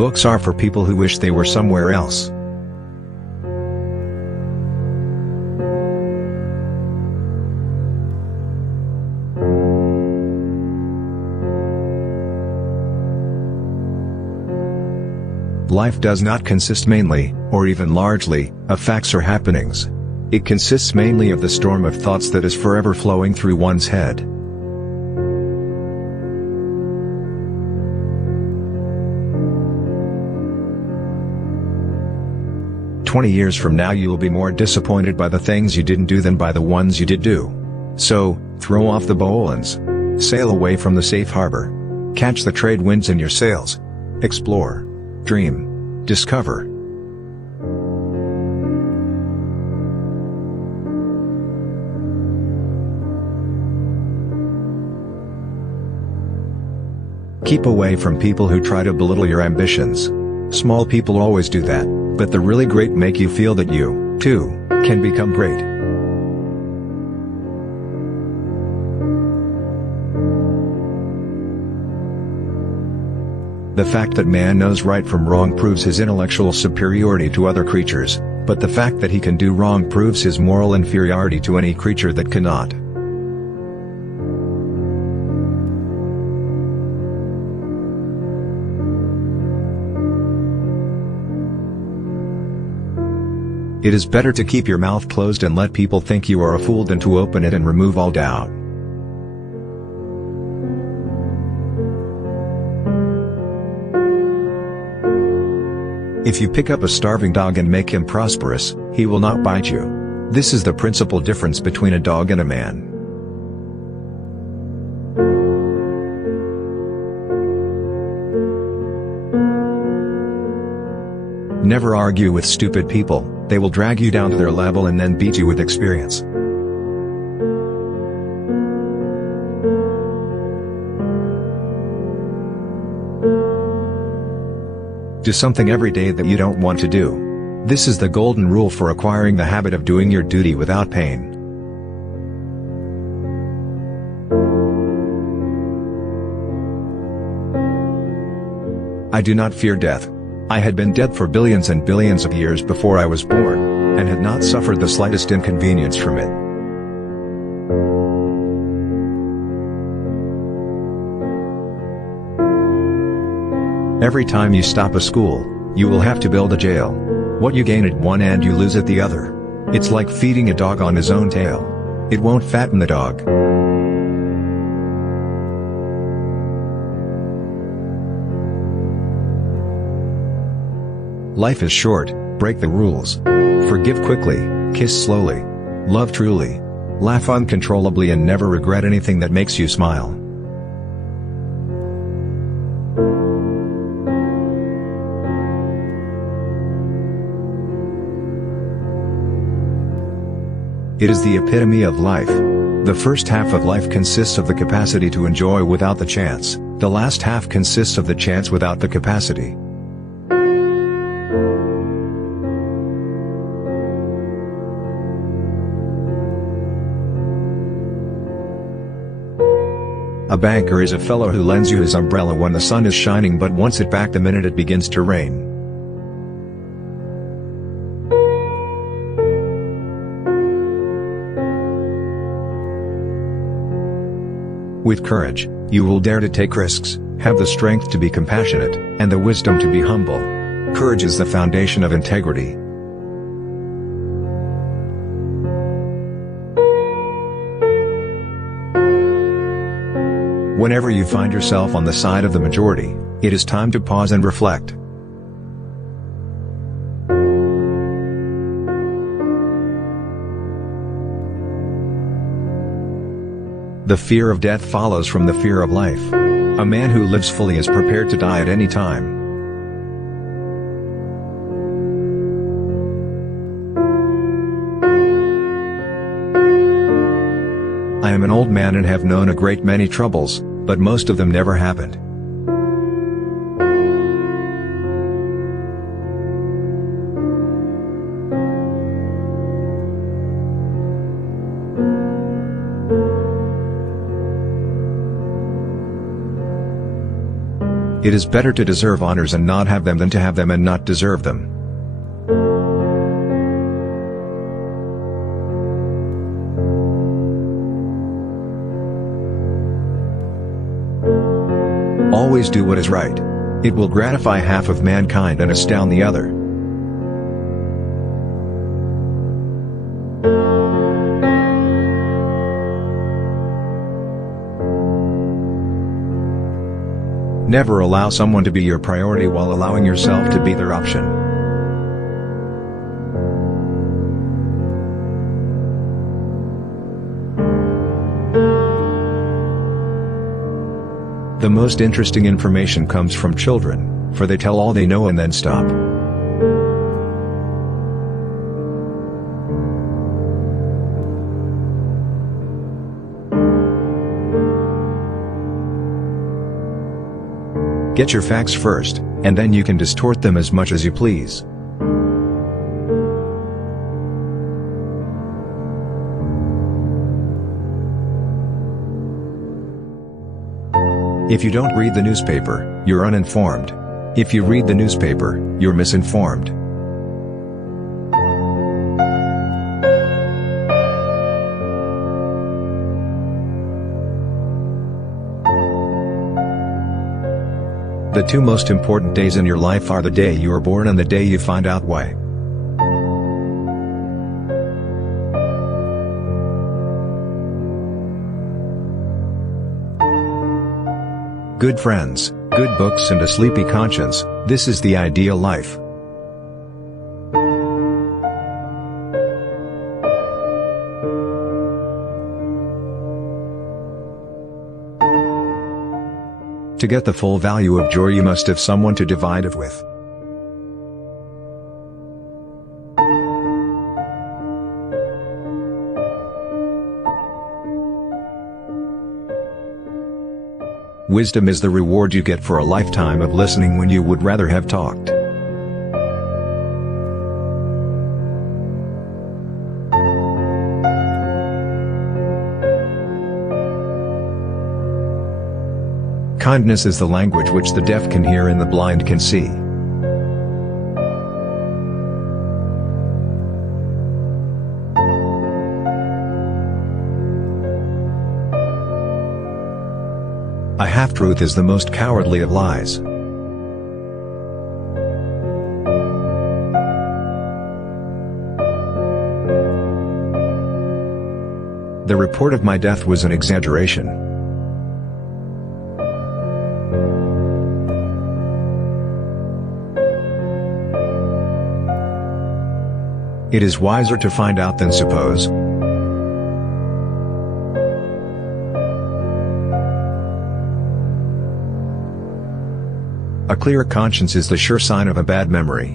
Books are for people who wish they were somewhere else. Life does not consist mainly, or even largely, of facts or happenings. It consists mainly of the storm of thoughts that is forever flowing through one's head. "20 years from now you will be more disappointed by the things you didn't do than by the ones you did do. So, throw off the bowlines. Sail away from the safe harbor. Catch the trade winds in your sails. Explore. Dream. Discover." Keep away from people who try to belittle your ambitions. Small people always do that, but the really great make you feel that you, too, can become great. The fact that man knows right from wrong proves his intellectual superiority to other creatures, but the fact that he can do wrong proves his moral inferiority to any creature that cannot. It is better to keep your mouth closed and let people think you are a fool than to open it and remove all doubt. If you pick up a starving dog and make him prosperous, he will not bite you. This is the principal difference between a dog and a man. Never argue with stupid people, they will drag you down to their level and then beat you with experience. Do something every day that you don't want to do. This is the golden rule for acquiring the habit of doing your duty without pain. I do not fear death. I had been dead for billions and billions of years before I was born, and had not suffered the slightest inconvenience from it. Every time you stop a school, you will have to build a jail. What you gain at one end you lose at the other. It's like feeding a dog on his own tail. It won't fatten the dog. Life is short, break the rules. Forgive quickly, kiss slowly. Love truly. Laugh uncontrollably and never regret anything that makes you smile. It is the epitome of life. The first half of life consists of the capacity to enjoy without the chance, the last half consists of the chance without the capacity. A banker is a fellow who lends you his umbrella when the sun is shining but wants it back the minute it begins to rain. With courage, you will dare to take risks, have the strength to be compassionate, and the wisdom to be humble. Courage is the foundation of integrity. Whenever you find yourself on the side of the majority, it is time to pause and reflect. The fear of death follows from the fear of life. A man who lives fully is prepared to die at any time. I am an old man and have known a great many troubles, but most of them never happened. It is better to deserve honors and not have them than to have them and not deserve them. Always do what is right. It will gratify half of mankind and astound the other. Never allow someone to be your priority while allowing yourself to be their option. The most interesting information comes from children, for they tell all they know and then stop. Get your facts first, and then you can distort them as much as you please. If you don't read the newspaper, you're uninformed. If you read the newspaper, you're misinformed. The two most important days in your life are the day you are born and the day you find out why. Good friends, good books and a sleepy conscience, this is the ideal life. To get the full value of joy you must have someone to divide it with. Wisdom is the reward you get for a lifetime of listening when you would rather have talked. Kindness is the language which the deaf can hear and the blind can see. A half-truth is the most cowardly of lies. The report of my death was an exaggeration. It is wiser to find out than suppose. A clear conscience is the sure sign of a bad memory.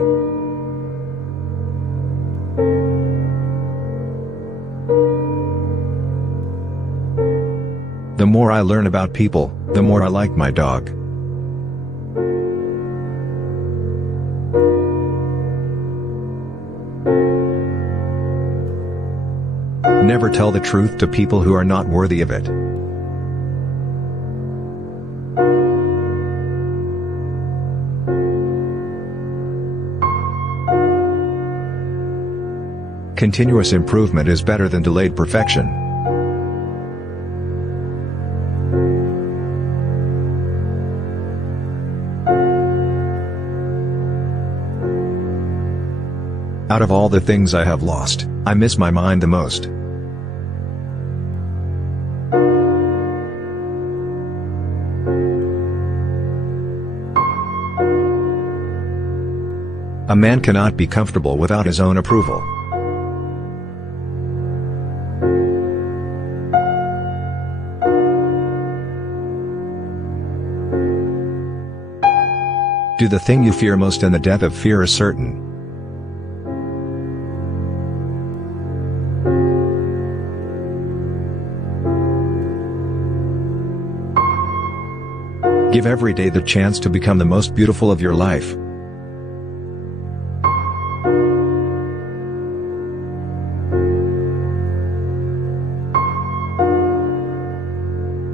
The more I learn about people, the more I like my dog. Never tell the truth to people who are not worthy of it. Continuous improvement is better than delayed perfection. Out of all the things I have lost, I miss my mind the most. A man cannot be comfortable without his own approval. Do the thing you fear most and the death of fear is certain. Give every day the chance to become the most beautiful of your life.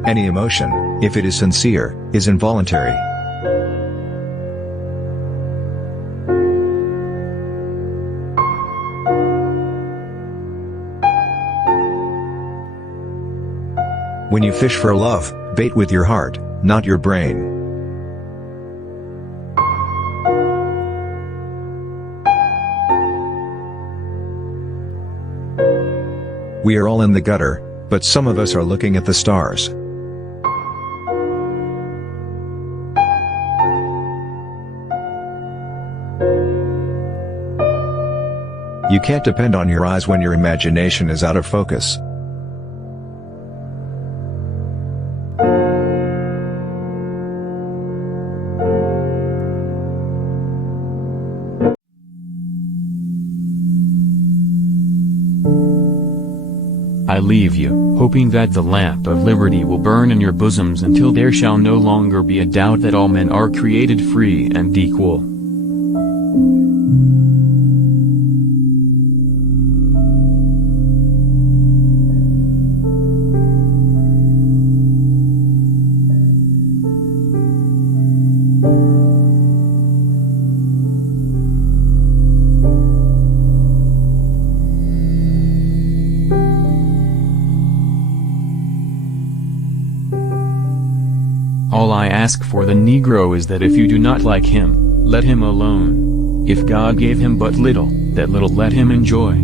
Any emotion, if it is sincere, is involuntary. When you fish for love, bait with your heart, not your brain. We are all in the gutter, but some of us are looking at the stars. You can't depend on your eyes when your imagination is out of focus. I leave you, hoping that the lamp of liberty will burn in your bosoms until there shall no longer be a doubt that all men are created free and equal. All I ask for the Negro is that if you do not like him, let him alone. If God gave him but little, that little let him enjoy.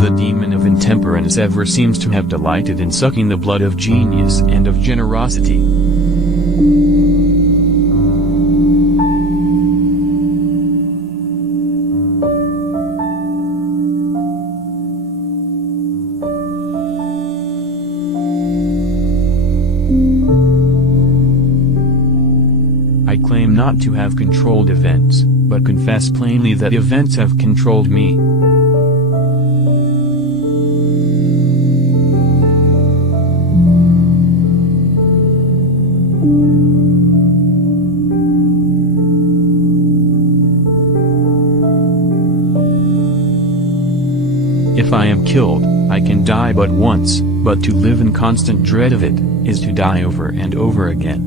The demon of intemperance ever seems to have delighted in sucking the blood of genius and of generosity. I claim not to have controlled events, but confess plainly that events have controlled me. If I am killed, I can die but once, but to live in constant dread of it, is to die over and over again.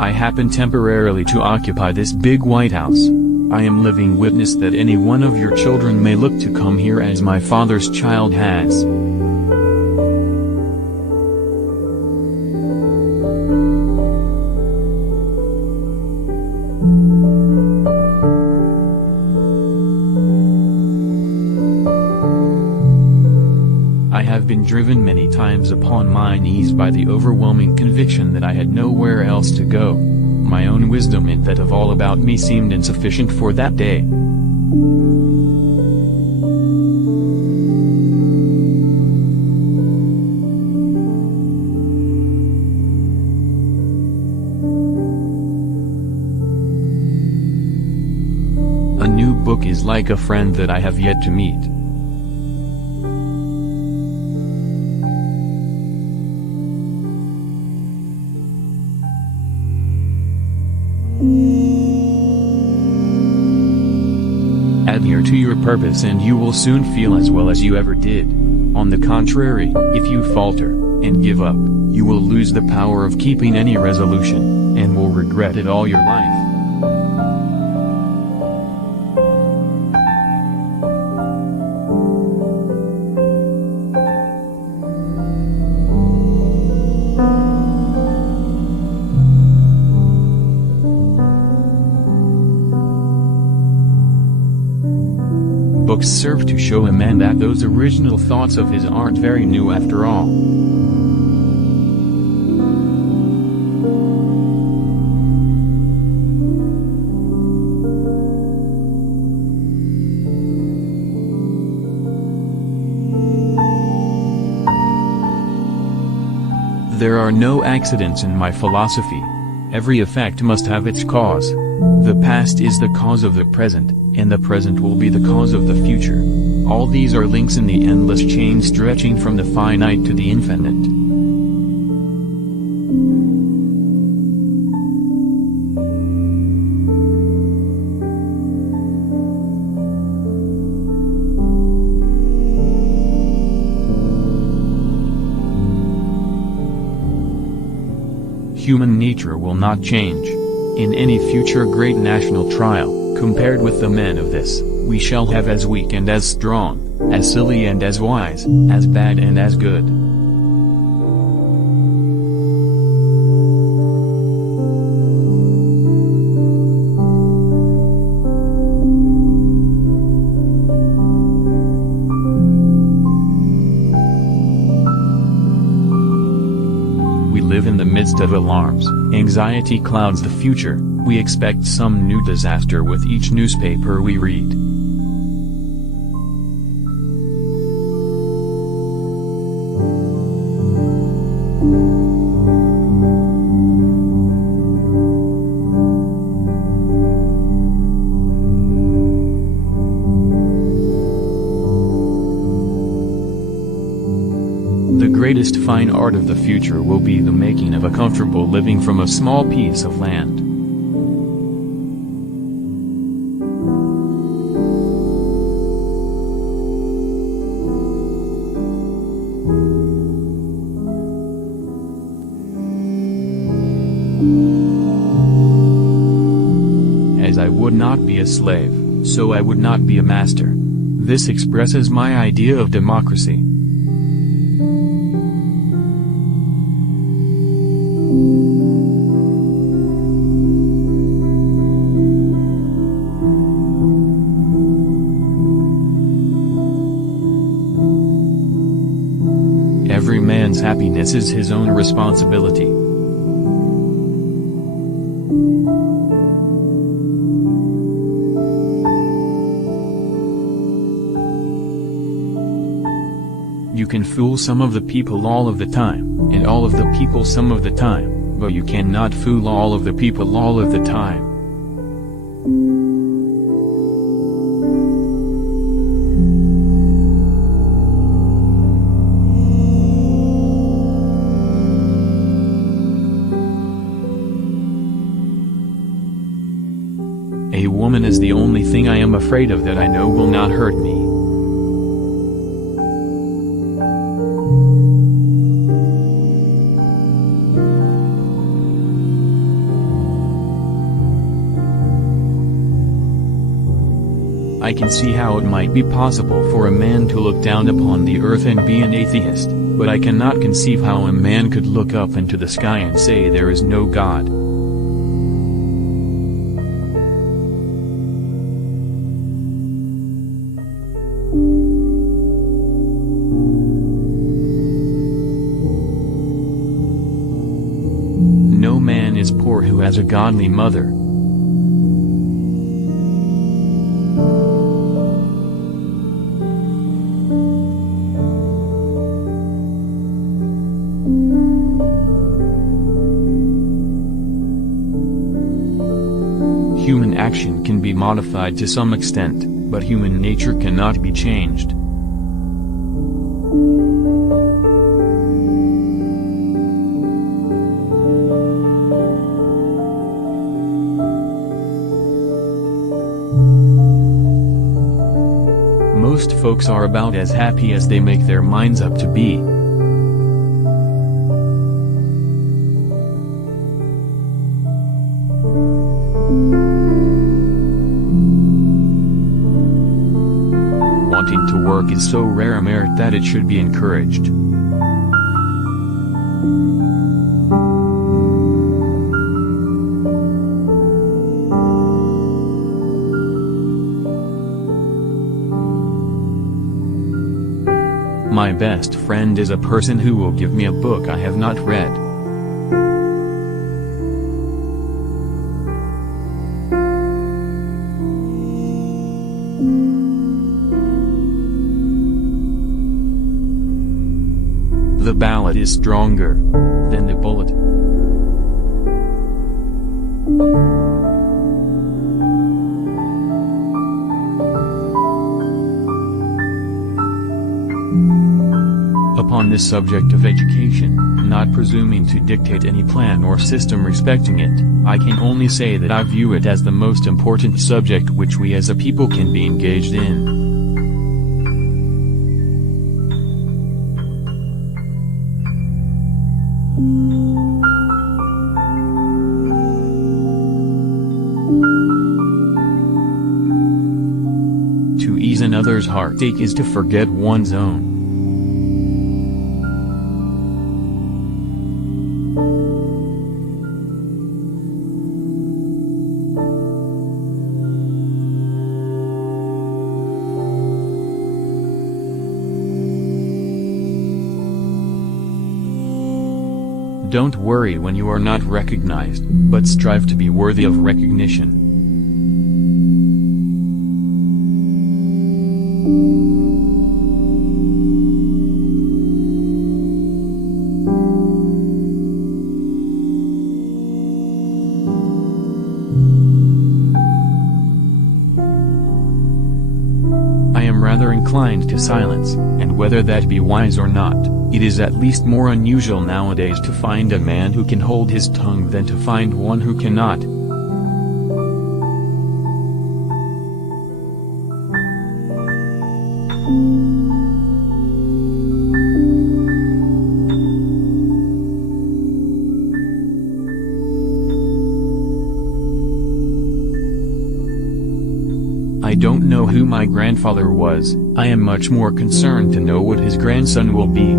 I happen temporarily to occupy this big White House. I am living witness that any one of your children may look to come here as my father's child has. I have been driven many times upon my knees by the overwhelming conviction that I had nowhere else to go. My own wisdom and that of all about me seemed insufficient for that day. A new book is like a friend that I have yet to meet. Adhere to your purpose and you will soon feel as well as you ever did. On the contrary, if you falter, and give up, you will lose the power of keeping any resolution, and will regret it all your life. Books serve to show a man that those original thoughts of his aren't very new after all. There are no accidents in my philosophy. Every effect must have its cause. The past is the cause of the present, and the present will be the cause of the future. All these are links in the endless chain stretching from the finite to the infinite. Human nature will not change. In any future great national trial, compared with the men of this, we shall have as weak and as strong, as silly and as wise, as bad and as good. We live in the midst of alarms. Anxiety clouds the future. We expect some new disaster with each newspaper we read. The greatest fine art of the future will be the making of a comfortable living from a small piece of land. As I would not be a slave, so I would not be a master. This expresses my idea of democracy. Every man's happiness is his own responsibility. You can fool some of the people all of the time, and all of the people some of the time, but you cannot fool all of the people all of the time. A woman is the only thing I am afraid of that I know will not hurt me. I can see how it might be possible for a man to look down upon the earth and be an atheist, but I cannot conceive how a man could look up into the sky and say there is no God. No man is poor who has a godly mother. Human action can be modified to some extent, but human nature cannot be changed. Most folks are about as happy as they make their minds up to be. Wanting to work is so rare a merit that it should be encouraged. My best friend is a person who will give me a book I have not read. The ballot is stronger than the bullet. upon this subject of education, not presuming to dictate any plan or system respecting it, I can only say that I view it as the most important subject which we as a people can be engaged in. To ease another's heartache is to forget one's own. Don't worry when you are not recognized, but strive to be worthy of recognition. I am rather inclined to silence, and whether that be wise or not, it is at least more unusual nowadays to find a man who can hold his tongue than to find one who cannot. I don't know who my grandfather was. I am much more concerned to know what his grandson will be.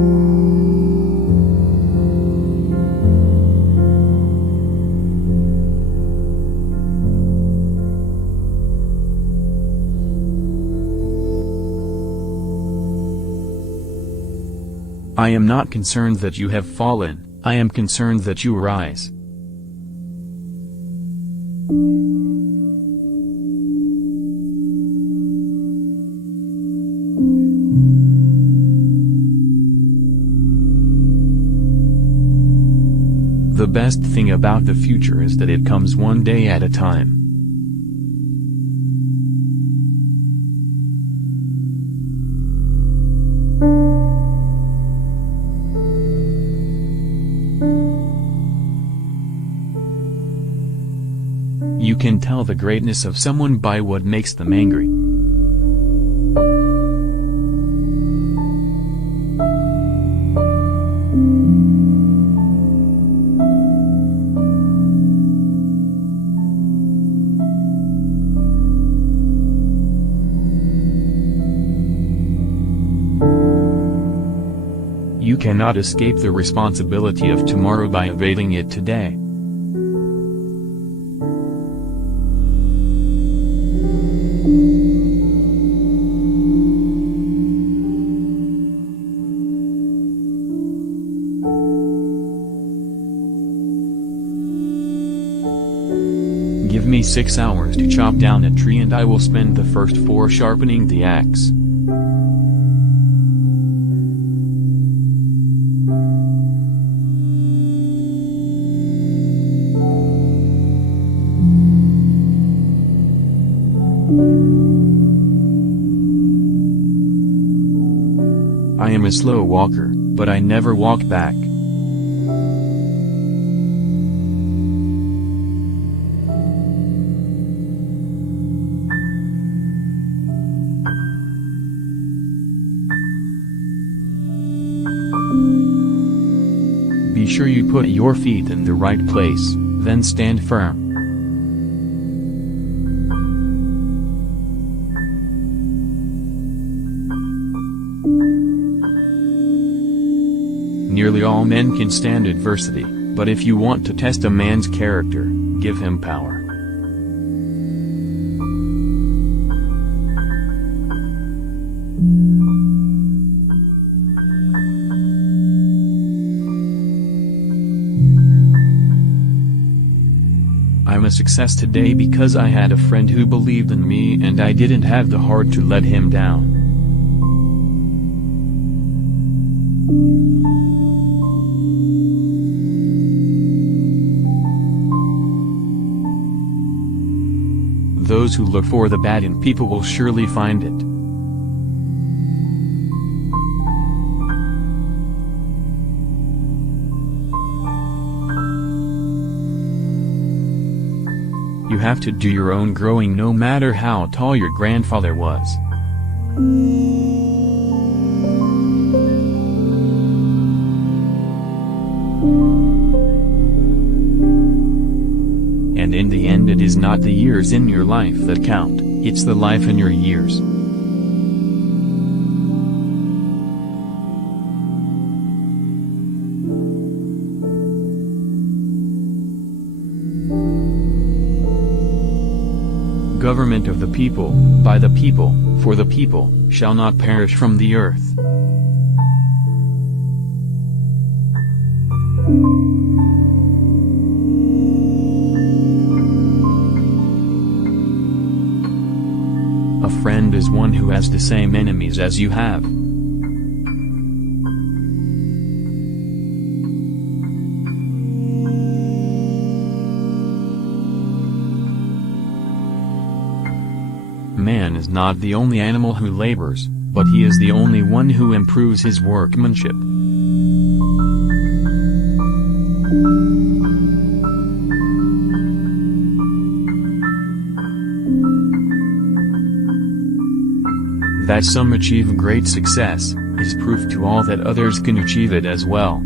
I am not concerned that you have fallen, I am concerned that you rise. The best thing about the future is that it comes one day at a time. You can tell the greatness of someone by what makes them angry. You cannot escape the responsibility of tomorrow by evading it today. Give me 6 hours to chop down a tree and I will spend the first 4 sharpening the axe. I am a slow walker, but I never walk back. Be sure you put your feet in the right place, then stand firm. Nearly all men can stand adversity, but if you want to test a man's character, give him power. I'm a success today because I had a friend who believed in me and I didn't have the heart to let him down. Those who look for the bad in people will surely find it. have to do your own growing no matter how tall your grandfather was. And in the end it is not the years in your life that count, it's the life in your years. Government of the people, by the people, for the people, shall not perish from the earth. A friend is one who has the same enemies as you have. Man is not the only animal who labors, but he is the only one who improves his workmanship. That some achieve great success, is proof to all that others can achieve it as well.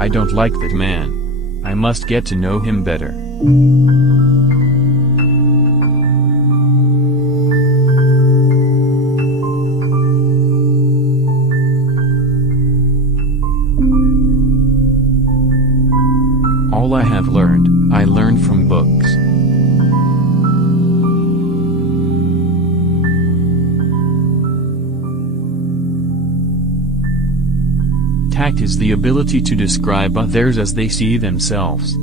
I don't like that man. I must get to know him better. All I have learned, I learned from books. Tact is the ability to describe others as they see themselves.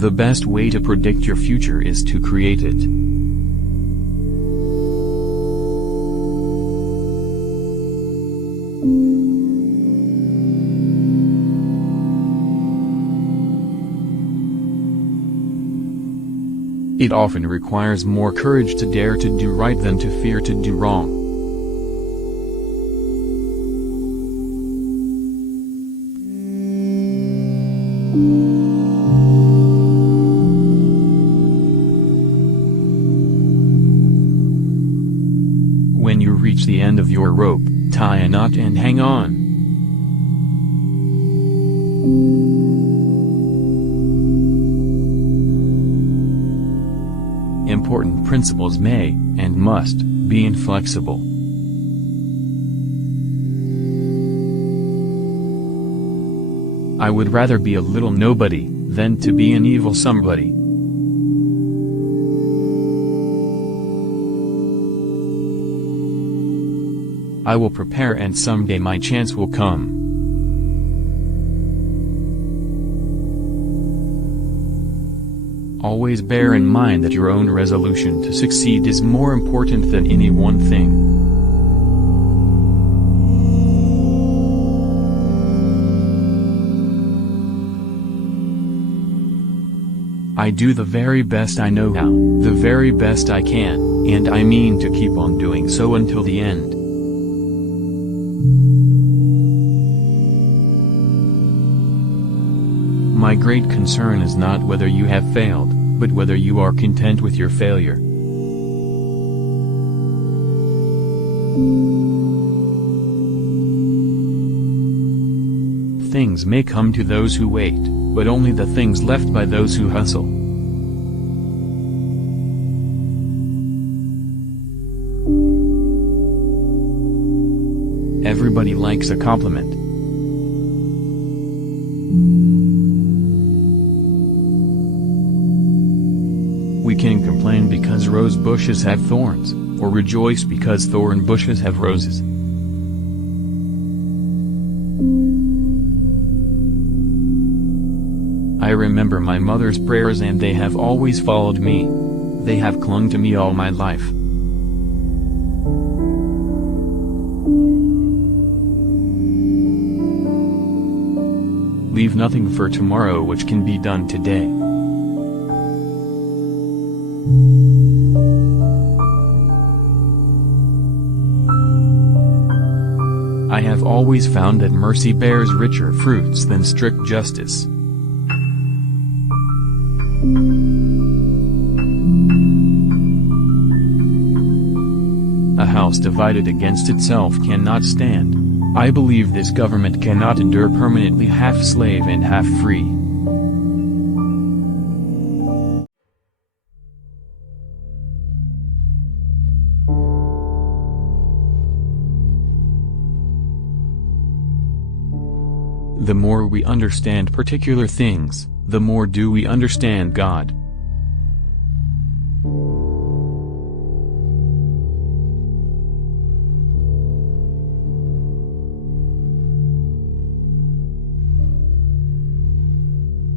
The best way to predict your future is to create it. It often requires more courage to dare to do right than to fear to do wrong. When you reach the end of your rope, tie a knot and hang on. Important principles may, and must, be inflexible. I would rather be a little nobody, than to be an evil somebody. I will prepare and someday my chance will come. Always bear in mind that your own resolution to succeed is more important than any one thing. I do the very best I know how, the very best I can, and I mean to keep on doing so until the end. My great concern is not whether you have failed, but whether you are content with your failure. Things may come to those who wait, but only the things left by those who hustle. Everybody likes a compliment. We can complain because rose bushes have thorns, or rejoice because thorn bushes have roses. I remember my mother's prayers and they have always followed me. They have clung to me all my life. nothing for tomorrow which can be done today. I have always found that mercy bears richer fruits than strict justice. A house divided against itself cannot stand. I believe this government cannot endure permanently half slave and half free. The more we understand particular things, the more do we understand God.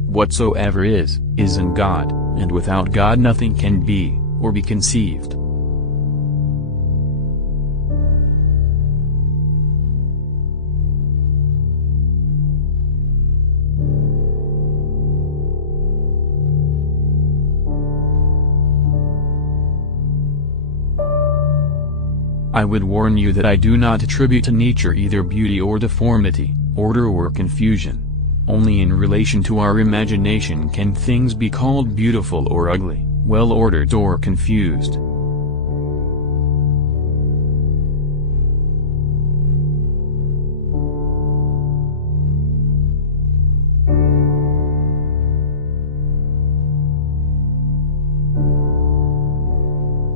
Whatsoever is in God, and without God nothing can be, or be conceived. I would warn you that I do not attribute to nature either beauty or deformity, order or confusion. Only in relation to our imagination can things be called beautiful or ugly, well-ordered or confused.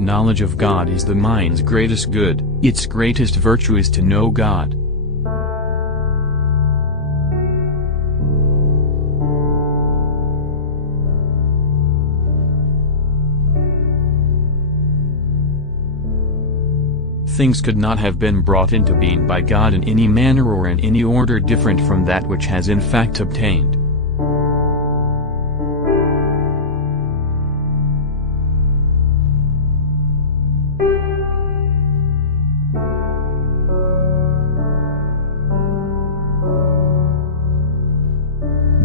Knowledge of God is the mind's greatest good, its greatest virtue is to know God. Things could not have been brought into being by God in any manner or in any order different from that which has in fact obtained.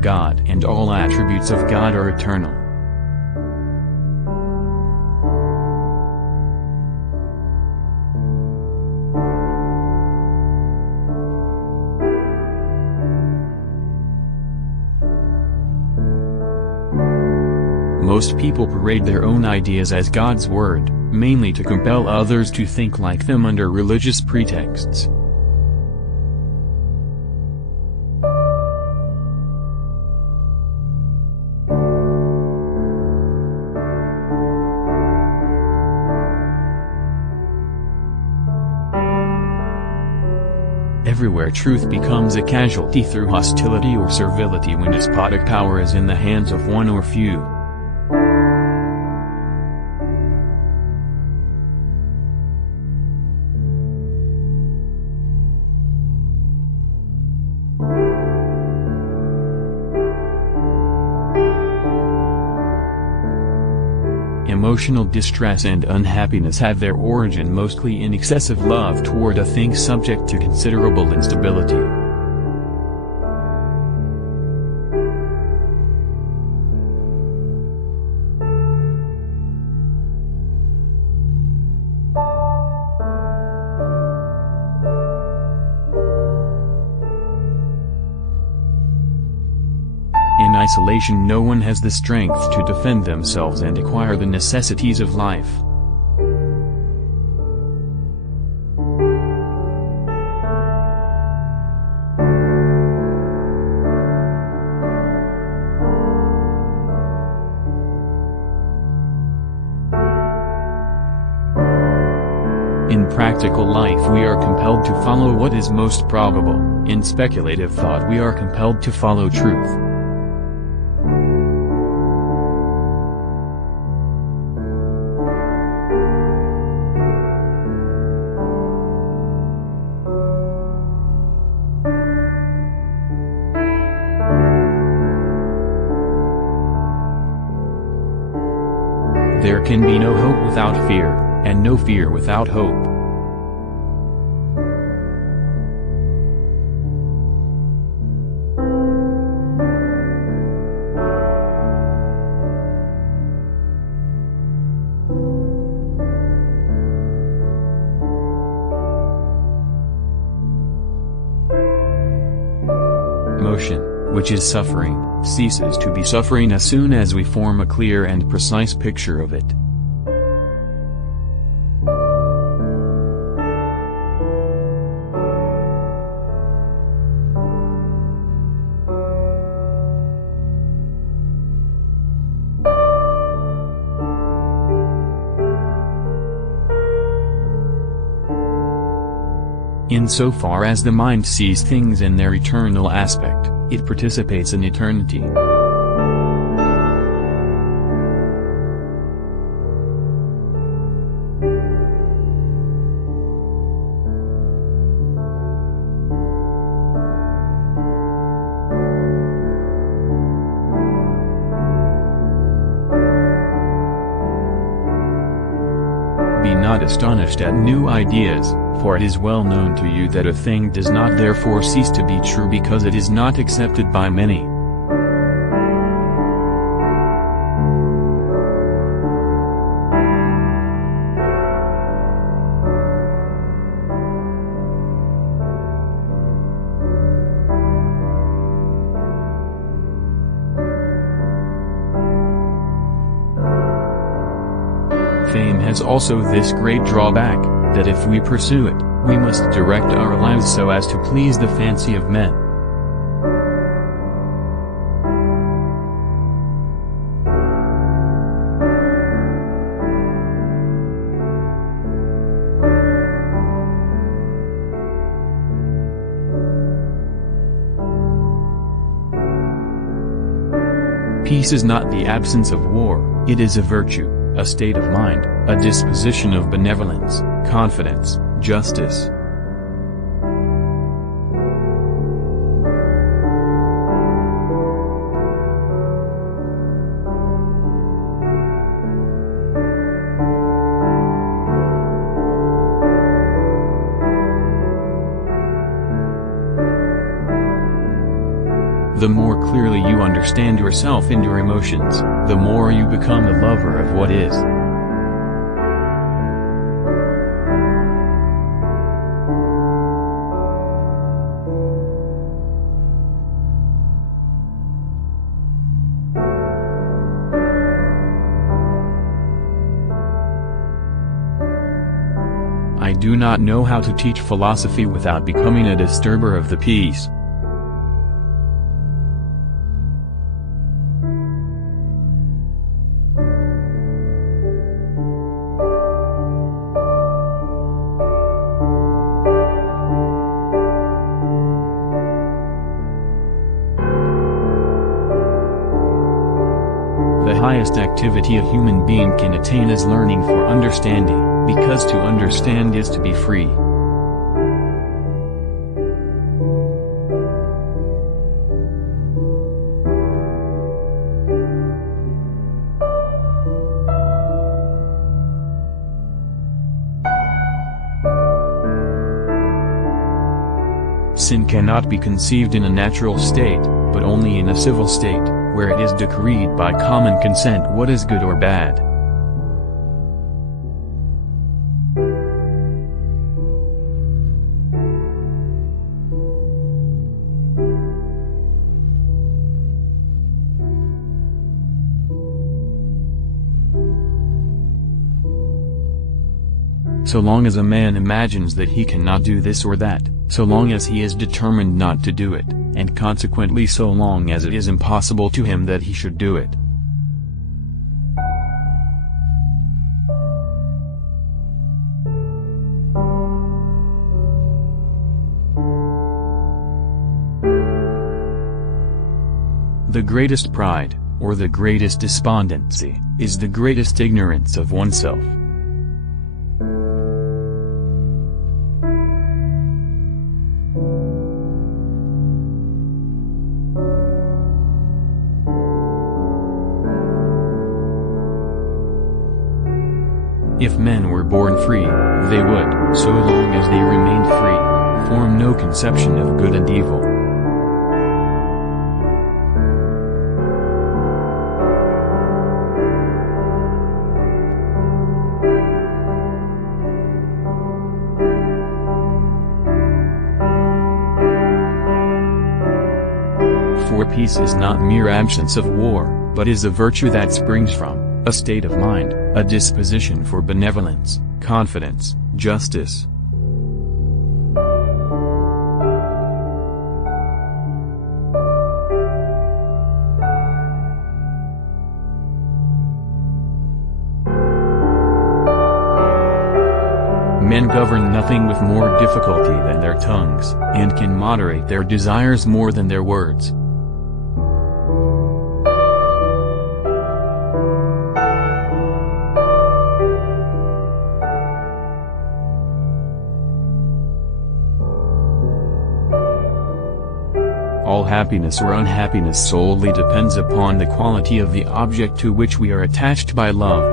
God and all attributes of God are eternal. Most people parade their own ideas as God's word, mainly to compel others to think like them under religious pretexts. Everywhere truth becomes a casualty through hostility or servility when despotic power is in the hands of one or few. Emotional distress and unhappiness have their origin mostly in excessive love toward a thing subject to considerable instability. In isolation no one has the strength to defend themselves and acquire the necessities of life. In practical life we are compelled to follow what is most probable, in speculative thought we are compelled to follow truth. There can be no hope without fear, and no fear without hope. emotion, which is suffering, ceases to be suffering as soon as we form a clear and precise picture of it. Insofar as the mind sees things in their eternal aspect, it participates in eternity. Be not astonished at new ideas, for it is well known to you that a thing does not therefore cease to be true because it is not accepted by many. Fame has also this great drawback, that if we pursue it, we must direct our lives so as to please the fancy of men. Peace is not the absence of war, it is a virtue, a state of mind, a disposition of benevolence, confidence, justice. The more clearly you understand yourself and your emotions, the more you become the lover of what is. I do not know how to teach philosophy without becoming a disturber of the peace. The highest activity a human being can attain is learning for understanding, because to understand is to be free. Sin cannot be conceived in a natural state, but only in a civil state, where it is decreed by common consent what is good or bad. So long as a man imagines that he cannot do this or that, so long as he is determined not to do it, and consequently so long as it is impossible to him that he should do it. The greatest pride, or the greatest despondency, is the greatest ignorance of oneself. If men were born free, they would, so long as they remained free, form no conception of good and evil. For peace is not mere absence of war, but is a virtue that springs from a state of mind, a disposition for benevolence, confidence, justice. Men govern nothing with more difficulty than their tongues, and can moderate their desires more than their words. All happiness or unhappiness solely depends upon the quality of the object to which we are attached by love.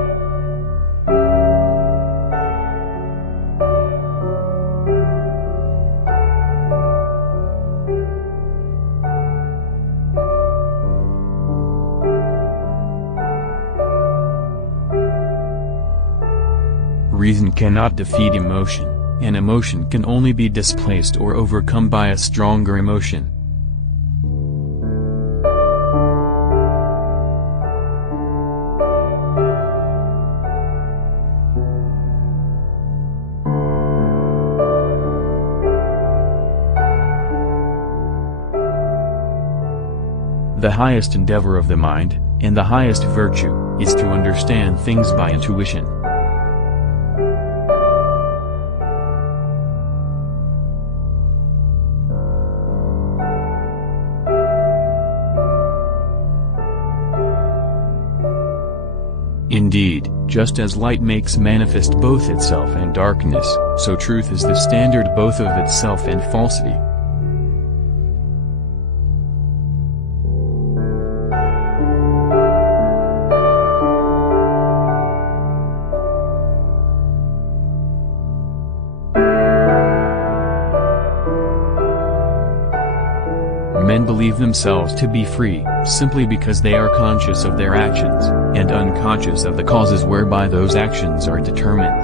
Reason cannot defeat emotion, and emotion can only be displaced or overcome by a stronger emotion. The highest endeavor of the mind, and the highest virtue, is to understand things by intuition. Indeed, just as light makes manifest both itself and darkness, so truth is the standard both of itself and falsity. Men believe themselves to be free, simply because they are conscious of their actions, and unconscious of the causes whereby those actions are determined.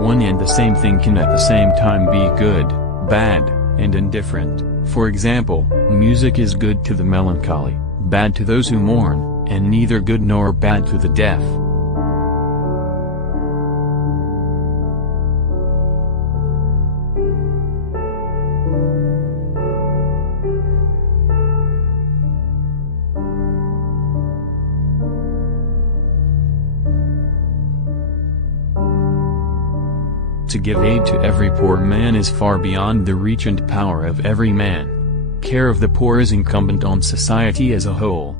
One and the same thing can at the same time be good, bad, and indifferent. For example, music is good to the melancholy, bad to those who mourn, and neither good nor bad to the deaf. To give aid to every poor man is far beyond the reach and power of every man. Care of the poor is incumbent on society as a whole.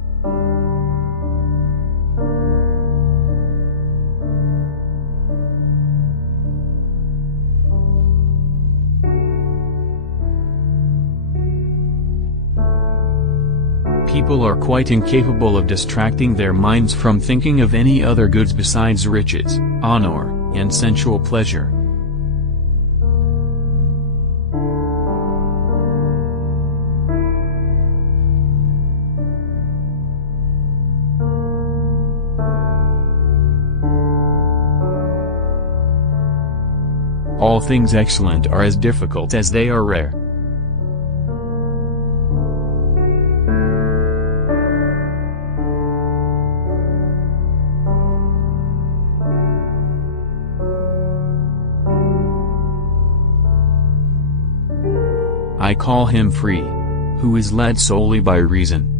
People are quite incapable of distracting their minds from thinking of any other goods besides riches, honor, and sensual pleasure. All things excellent are as difficult as they are rare. I call him free, who is led solely by reason.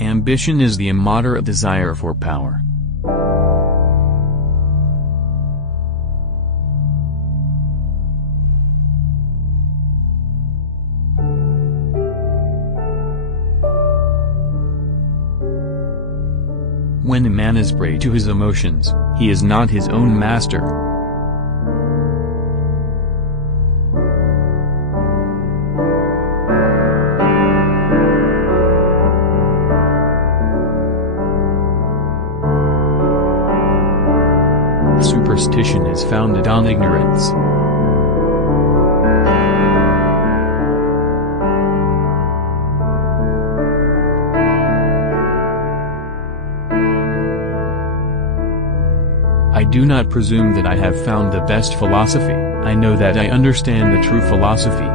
Ambition is the immoderate desire for power. When a man is prey to his emotions, he is not his own master. Superstition is founded on ignorance. I do not presume that I have found the best philosophy. I know that I understand the true philosophy.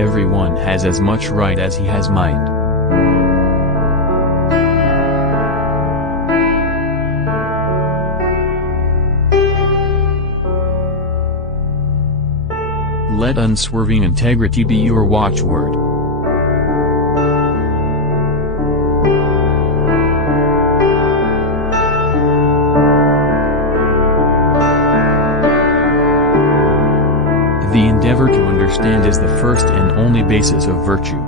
Everyone has as much right as he has might. Let unswerving integrity be your watchword. The endeavor to understand is the first and only basis of virtue.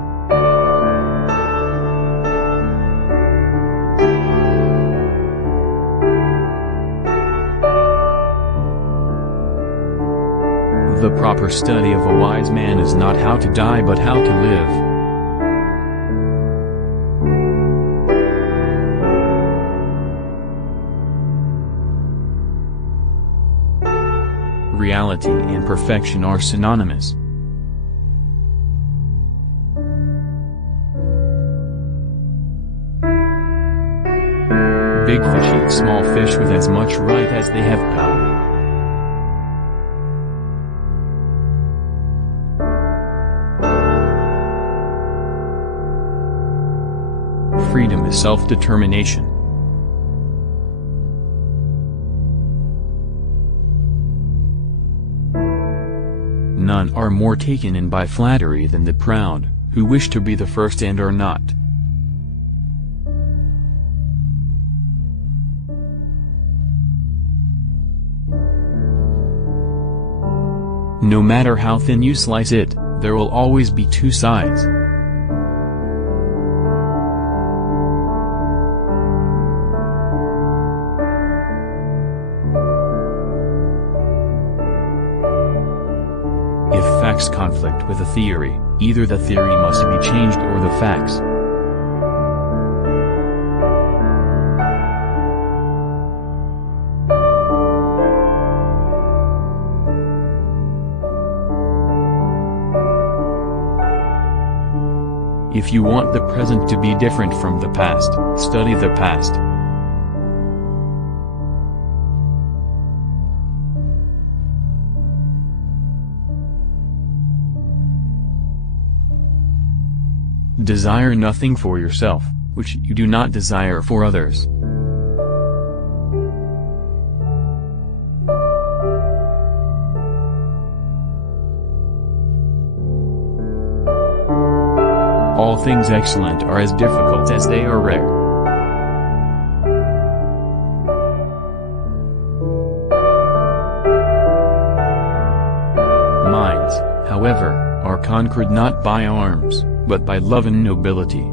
The proper study of a wise man is not how to die but how to live. Reality and perfection are synonymous. Big fish eat small fish with as much right as they have power. Freedom is self-determination. None are more taken in by flattery than the proud, who wish to be the first and are not. No matter how thin you slice it, there will always be two sides. If facts conflict with a theory, either the theory must be changed or the facts. If you want the present to be different from the past, study the past. Desire nothing for yourself, which you do not desire for others. All things excellent are as difficult as they are rare. Minds, however, are conquered not by arms, but by love and nobility.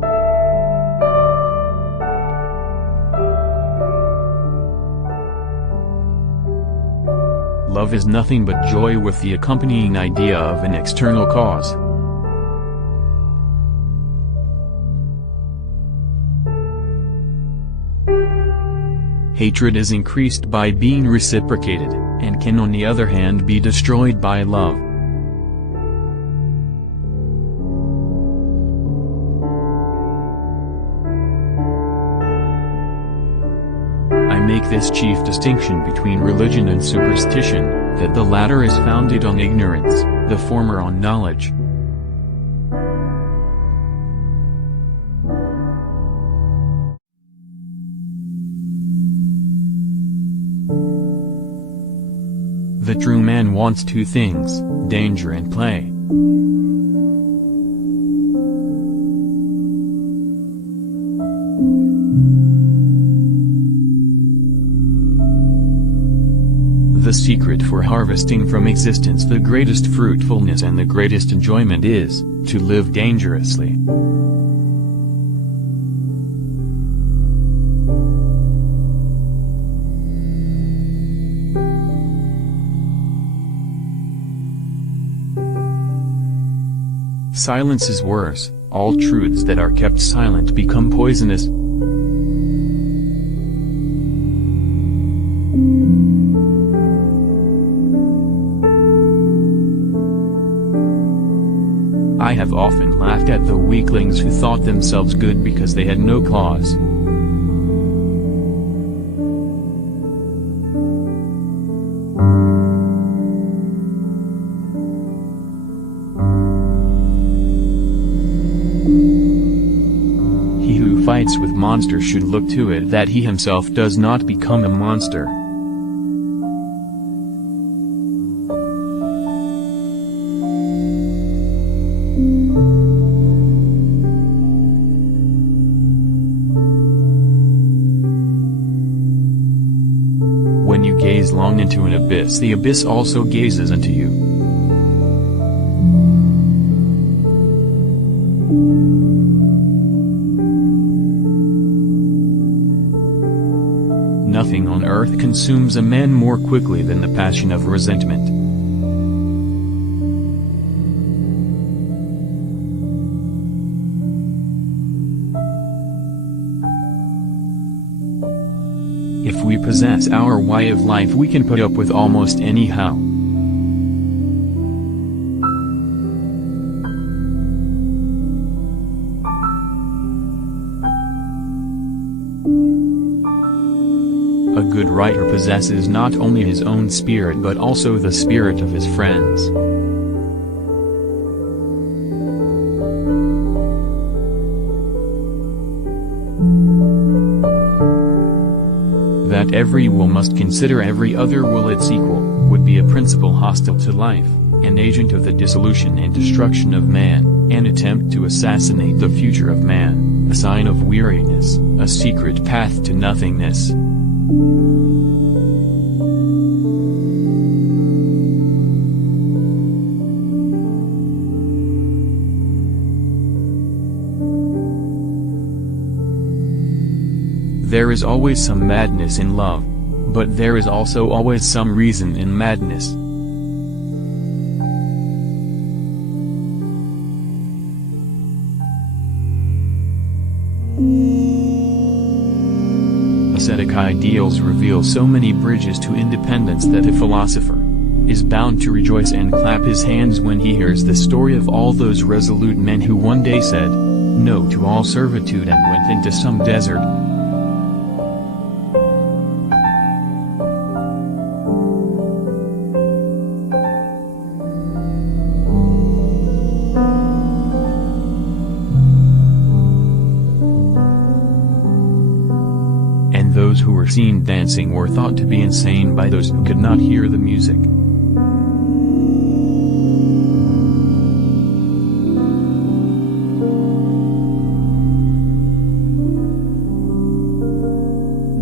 Love is nothing but joy with the accompanying idea of an external cause. Hatred is increased by being reciprocated, and can on the other hand be destroyed by love. I make this chief distinction between religion and superstition, that the latter is founded on ignorance, the former on knowledge. The true man wants two things, danger and play. The secret for harvesting from existence the greatest fruitfulness and the greatest enjoyment is, to live dangerously. Silence is worse. All truths that are kept silent become poisonous. I have often laughed at the weaklings who thought themselves good because they had no claws. He who fights with monsters should look to it that he himself does not become a monster. When you gaze long into an abyss, the abyss also gazes into you. Nothing on earth consumes a man more quickly than the passion of resentment. If we possess our way of life, we can put up with almost anyhow. A good writer possesses not only his own spirit but also the spirit of his friends. That every will must consider every other will its equal, would be a principle hostile to life, an agent of the dissolution and destruction of man, an attempt to assassinate the future of man, a sign of weariness, a secret path to nothingness. There is always some madness in love, but there is also always some reason in madness. Ascetic ideals reveal so many bridges to independence that a philosopher is bound to rejoice and clap his hands when he hears the story of all those resolute men who one day said no to all servitude and went into some desert. And those who were seen dancing were thought to be insane by those who could not hear the music.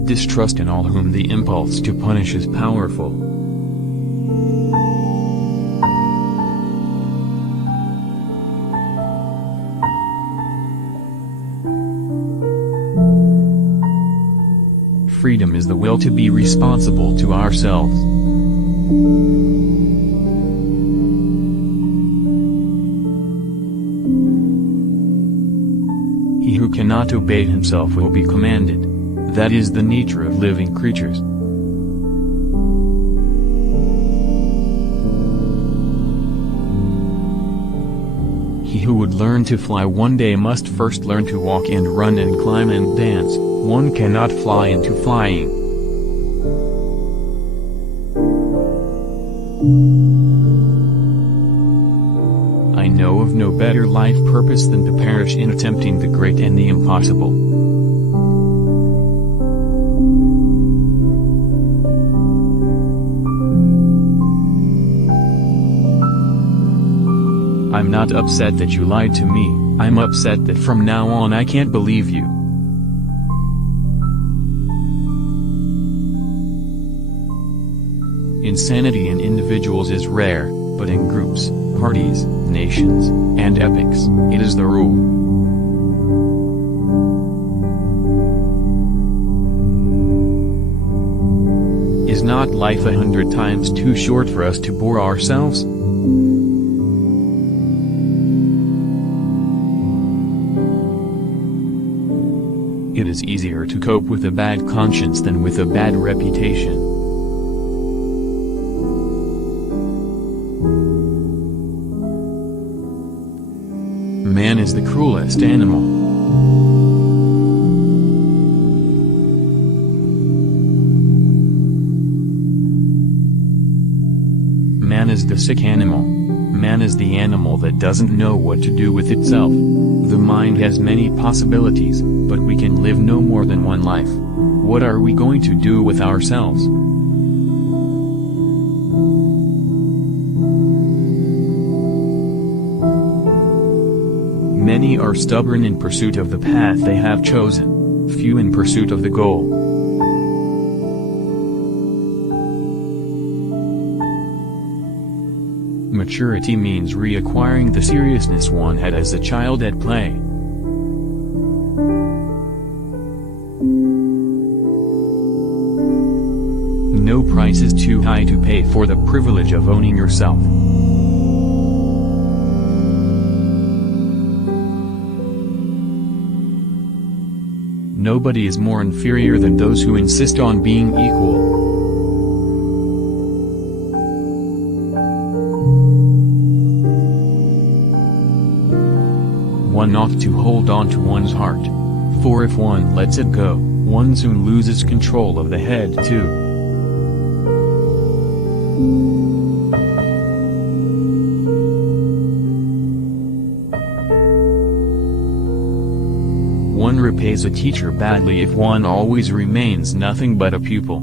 Distrust in all whom the impulse to punish is powerful. Freedom is the will to be responsible to ourselves. He who cannot obey himself will be commanded. That is the nature of living creatures. He who would learn to fly one day must first learn to walk and run and climb and dance. One cannot fly into flying. I know of no better life purpose than to perish in attempting the great and the impossible. I'm not upset that you lied to me, I'm upset that from now on I can't believe you. Insanity in individuals is rare, but in groups, parties, nations, and epochs, it is the rule. Is not life 100 times too short for us to bore ourselves? is easier to cope with a bad conscience than with a bad reputation. Man is the cruelest animal. Man is the sick animal. Man is the animal that doesn't know what to do with itself. The mind has many possibilities, but we can live no more than one life. What are we going to do with ourselves? Many are stubborn in pursuit of the path they have chosen, few in pursuit of the goal. Maturity means reacquiring the seriousness one had as a child at play. No price is too high to pay for the privilege of owning yourself. Nobody is more inferior than those who insist on being equal. One ought to hold on to one's heart, for if one lets it go, one soon loses control of the head too. One repays a teacher badly if one always remains nothing but a pupil.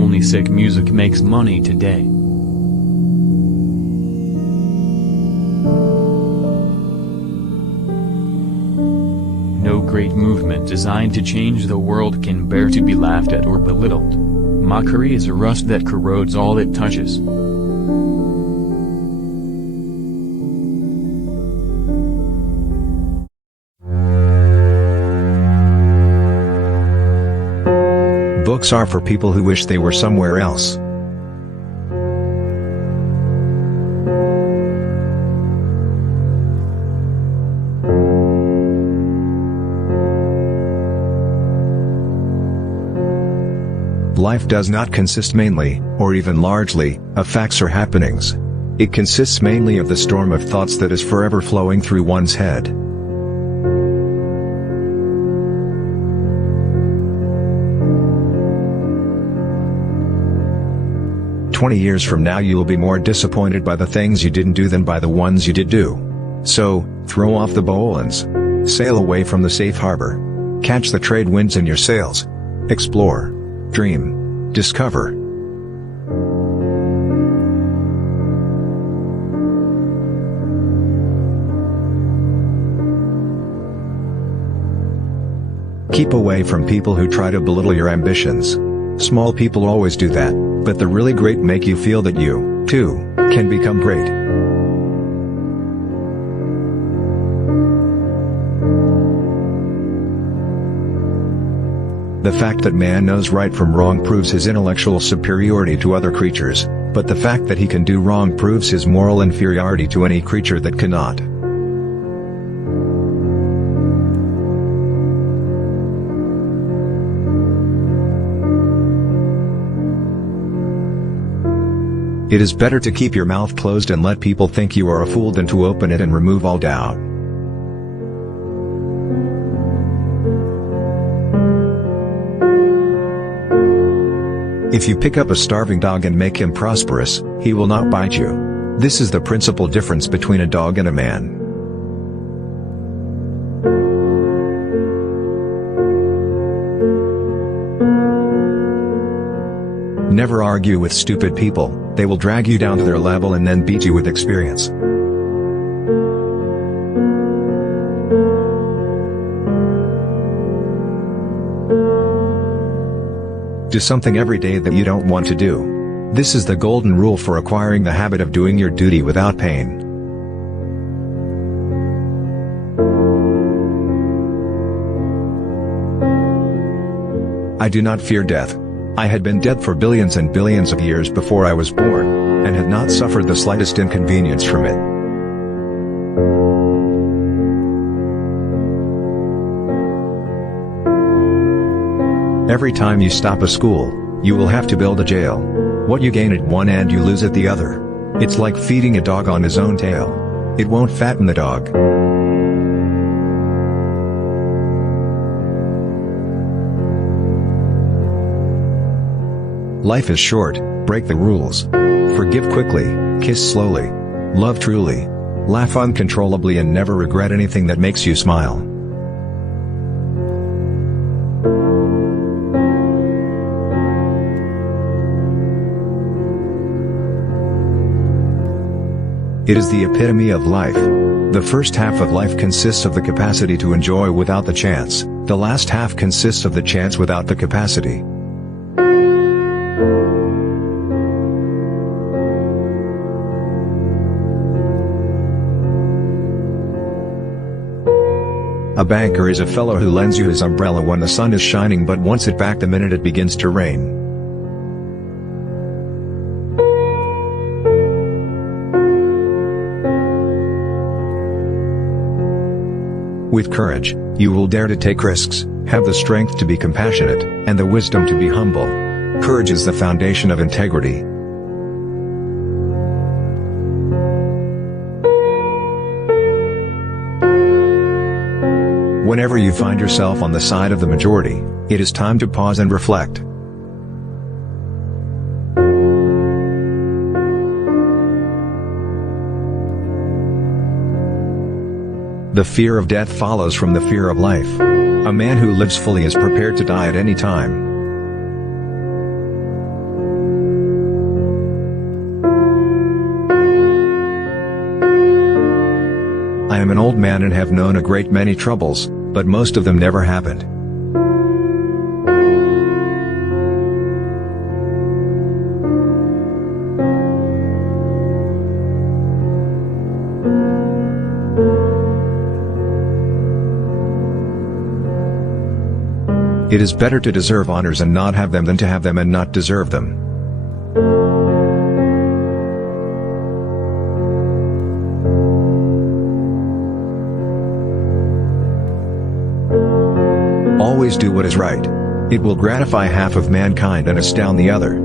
Only sick music makes money today. No great movement designed to change the world can bear to be laughed at or belittled. Mockery is a rust that corrodes all it touches. Books are for people who wish they were somewhere else. Life does not consist mainly, or even largely, of facts or happenings. It consists mainly of the storm of thoughts that is forever flowing through one's head. "20 years from now you will be more disappointed by the things you didn't do than by the ones you did do. So, throw off the bowlines. Sail away from the safe harbor. Catch the trade winds in your sails. Explore. Dream. Discover." Keep away from people who try to belittle your ambitions. Small people always do that, but the really great make you feel that you, too, can become great. The fact that man knows right from wrong proves his intellectual superiority to other creatures, but the fact that he can do wrong proves his moral inferiority to any creature that cannot. It is better to keep your mouth closed and let people think you are a fool than to open it and remove all doubt. If you pick up a starving dog and make him prosperous, he will not bite you. This is the principal difference between a dog and a man. Never argue with stupid people, they will drag you down to their level and then beat you with experience. Do something every day that you don't want to do. This is the golden rule for acquiring the habit of doing your duty without pain. I do not fear death. I had been dead for billions and billions of years before I was born, and had not suffered the slightest inconvenience from it. Every time you stop a school, you will have to build a jail. What you gain at one end you lose at the other. It's like feeding a dog on his own tail. It won't fatten the dog. Life is short, break the rules. Forgive quickly, kiss slowly. Love truly. Laugh uncontrollably and never regret anything that makes you smile. It is the epitome of life. The first half of life consists of the capacity to enjoy without the chance. The last half consists of the chance without the capacity. A banker is a fellow who lends you his umbrella when the sun is shining but wants it back the minute it begins to rain. With courage, you will dare to take risks, have the strength to be compassionate, and the wisdom to be humble. Courage is the foundation of integrity. Whenever you find yourself on the side of the majority, it is time to pause and reflect. The fear of death follows from the fear of life. A man who lives fully is prepared to die at any time. I am an old man and have known a great many troubles, but most of them never happened. It is better to deserve honors and not have them than to have them and not deserve them. Always do what is right. It will gratify half of mankind and astound the other.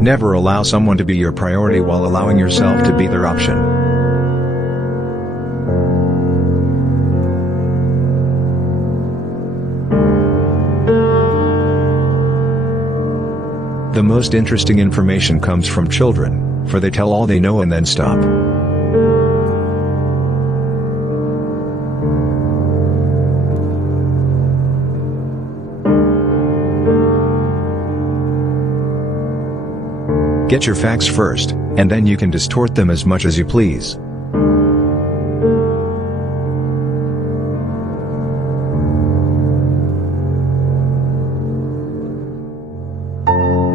Never allow someone to be your priority while allowing yourself to be their option. The most interesting information comes from children, for they tell all they know and then stop. Get your facts first, and then you can distort them as much as you please.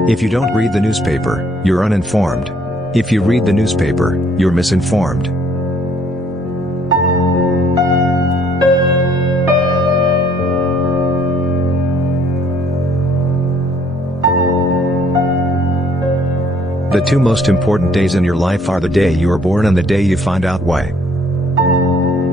If you don't read the newspaper, you're uninformed. If you read the newspaper, you're misinformed. The two most important days in your life are the day you are born and the day you find out why.